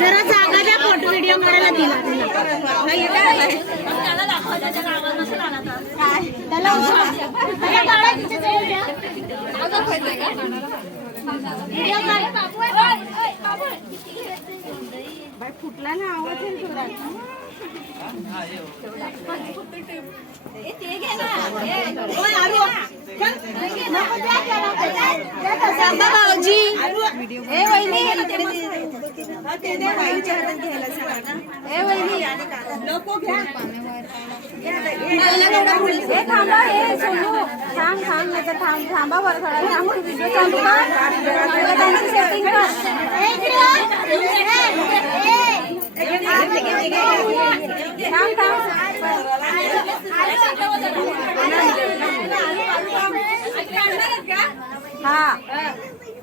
जरा जागा द्या फोटो व्हिडिओ करायला दिला त्याला. फुटला ना आवाज येईल ओय, आरू. चल. हे थांबा थांब थांब नाही तर थांब थांबा बरं थोडा व्हिडिओ चालू सेटिंग कर. थांब थांब.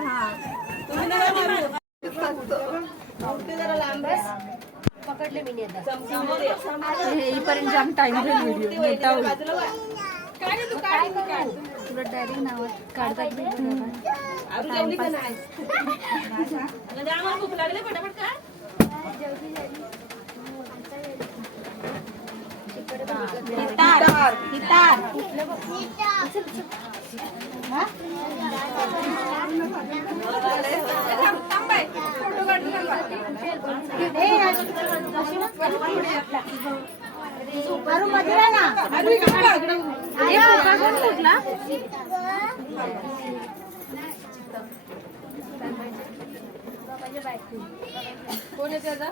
हा हे इथपर्यंत जाम टाइम जाईल व्हिडिओ मोठा होईल. तुला डायरेक्ट नाव काढतात हितार अरू, ना. कोण आहे त्याचा